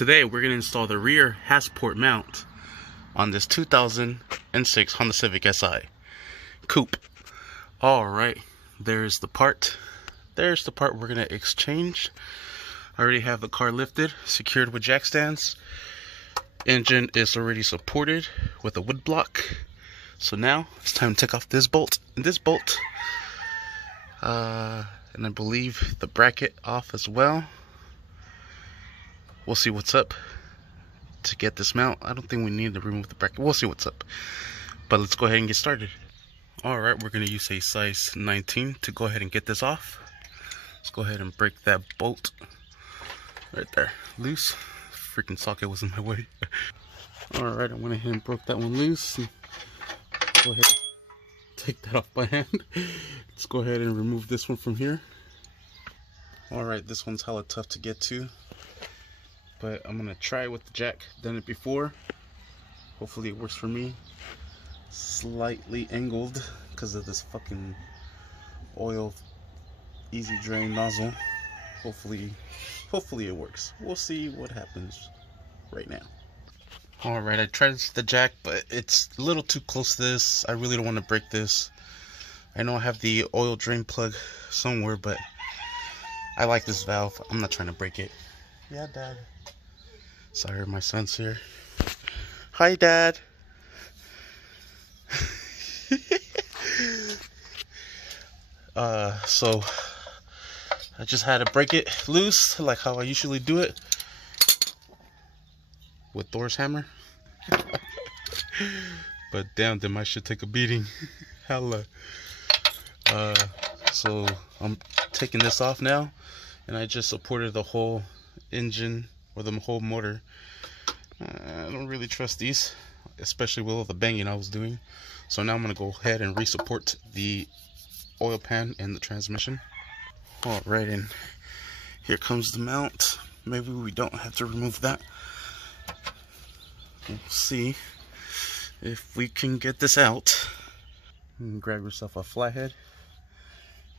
Today we're going to install the rear Hasport mount on this 2006 Honda Civic Si Coupe. Alright, there's the part. There's the part we're going to exchange. I already have the car lifted, secured with jack stands. Engine is already supported with a wood block. So now it's time to take off this bolt and this bolt. And I believe the bracket off as well. We'll see what's up to get this mount. I don't think we need to remove the bracket. We'll see what's up. But let's go ahead and get started. Alright, we're going to use a size 19 to go ahead and get this off. Let's go ahead and break that bolt right there loose. Freaking socket was in my way. Alright, I went ahead and broke that one loose. Go ahead and take that off by hand. Let's go ahead and remove this one from here. Alright, this one's hella tough to get to, but I'm gonna try it with the jack. Done it before. Hopefully it works for me. Slightly angled because of this fucking oil easy drain nozzle. Hopefully it works. We'll see what happens right now. Alright, I tried the jack, but it's a little too close to this. I really don't want to break this. I know I have the oil drain plug somewhere, but I like this valve. I'm not trying to break it. Yeah, Dad. Sorry, my son's here. Hi, Dad. So I just had to break it loose like how I usually do it with Thor's hammer. But damn, then my shit take a beating. Hella. So I'm taking this off now, and I just supported the whole engine or the whole motor. I don't really trust these, especially with all the banging I was doing. So now I'm gonna go ahead and re-support the oil pan and the transmission. Alright, and here comes the mount. Maybe we don't have to remove that. We'll see if we can get this out. Grab yourself a flathead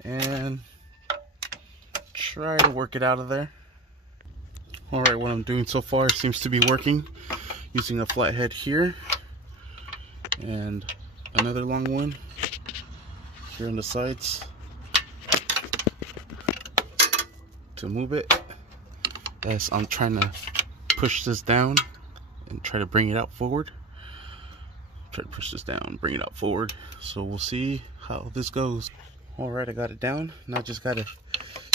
and try to work it out of there. Alright, what I'm doing so far seems to be working. Using a flathead here and another long one here on the sides to move it, as I'm trying to push this down and try to bring it out forward. Try to push this down, bring it out forward. So we'll see how this goes. Alright, I got it down. Now I just gotta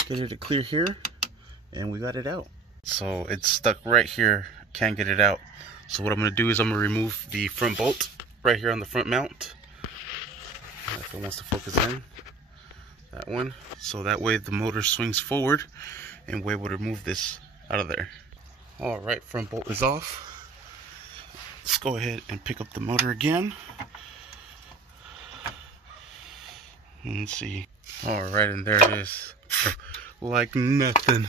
get it to clear here, and we got it out. So it's stuck right here. Can't get it out. So what I'm gonna do is I'm gonna remove the front bolt right here on the front mount. If it wants to focus in, that one. So that way the motor swings forward, and we're able to remove this out of there. Alright, front bolt is off. Let's go ahead and pick up the motor again. Let's see. Alright, and there it is. Like nothing.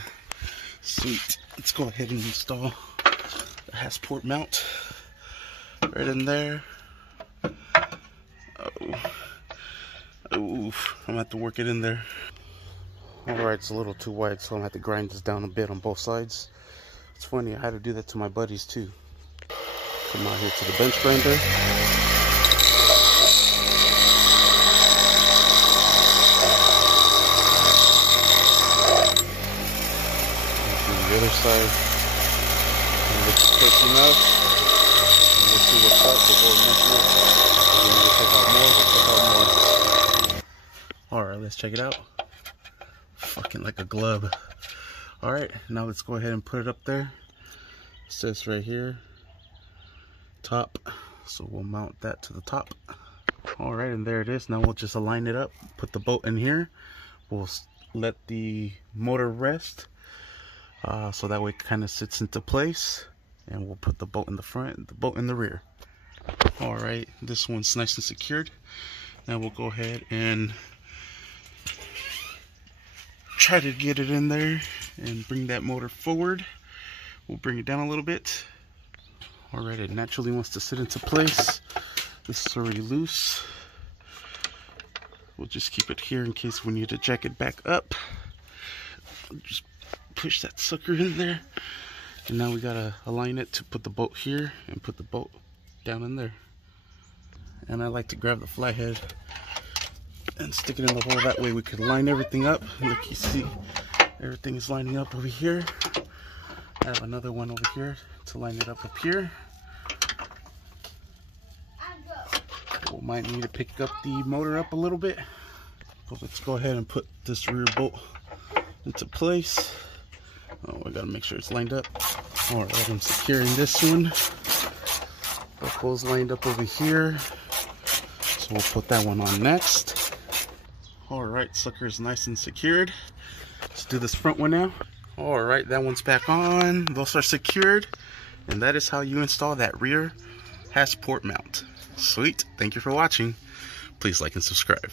Sweet. Let's go ahead and install the Hasport mount right in there. Oof. I'm gonna have to work it in there. Alright, it's a little too wide, so I'm gonna have to grind this down a bit on both sides. It's funny, I had to do that to my buddies too. Come out here to the bench grinder. The other side, and it's close enough. And we'll see what's up. We'll go measure it, and then we'll check out more. We'll check out more. Alright, let's check it out. Fucking like a glove. Alright, now let's go ahead and put it up there. It says right here, top. So we'll mount that to the top. Alright, and there it is. Now we'll just align it up. Put the bolt in here. We'll let the motor rest. So that way it kind of sits into place, and we'll put the bolt in the front and the bolt in the rear. Alright, this one's nice and secured. Now we'll go ahead and try to get it in there and bring that motor forward. We'll bring it down a little bit. Alright, it naturally wants to sit into place. This is already loose. We'll just keep it here in case we need to jack it back up. Just push that sucker in there And now we gotta align it to put the bolt here and put the bolt down in there. And I like to grab the flathead and stick it in the hole. That way we could line everything up. Like you see, everything is lining up over here. I have another one over here to line it up here. We might need to pick up the motor up a little bit. But let's go ahead and put this rear bolt into place. Oh, I gotta make sure it's lined up. Alright, I'm securing this one. The hole's lined up over here. So we'll put that one on next. Alright, sucker is nice and secured. Let's do this front one now. Alright, that one's back on. Those are secured. And that is how you install that rear Hasport mount. Sweet. Thank you for watching. Please like and subscribe.